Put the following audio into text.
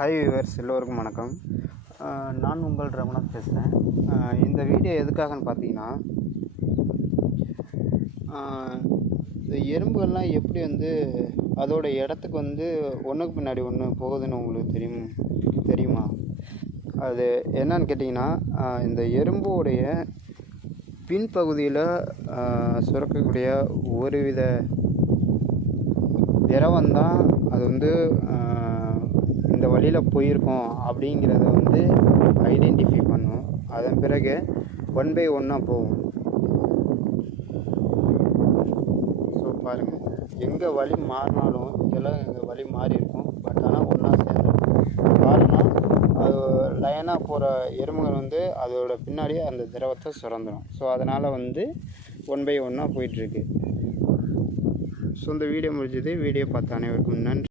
Hi viewers, எல்லோருக்கும் வணக்கம். நான் உங்கள் ரகுநாத் பேசுகிறேன். இந்த வீடியோ எதுக்காகன்னு பார்த்தீங்கன்னா, இந்த எறும்புகள்லாம் எப்படி அதோட இடத்துக்கு ஒன்றுக்கு பின்னாடி ஒன்று போகுதுன்னு உங்களுக்கு தெரியுமா? அது என்னன்னு கேட்டிங்கன்னா, இந்த எறும்போடைய பின்பகுதியில் சுரக்கக்கூடிய ஒருவித திரவம்தான் அது இந்த வழியில் போயிருக்கோம் அப்படிங்கிறத ஐடென்டிஃபை பண்ணும். அதன் பிறகு ஒன் பை ஒன்னாக போகும். ஸோ பாருங்கள், எங்கே வழி மாறினாலும் இங்கெல்லாம் எங்கள் வழி மாறி இருக்கும். பட் ஆனால் ஒன்றா சேர்ந்துடும். காரணம், அது லைனாக போகிற எறும்புகள் அதோட பின்னாடியே அந்த திரவத்தை சுரந்துடும். ஸோ அதனால் ஒன் பை ஒன்னாக போயிட்டுருக்கு. ஸோ இந்த வீடியோ முடிஞ்சது. வீடியோ பார்த்த அனைவருக்கும் நன்றி.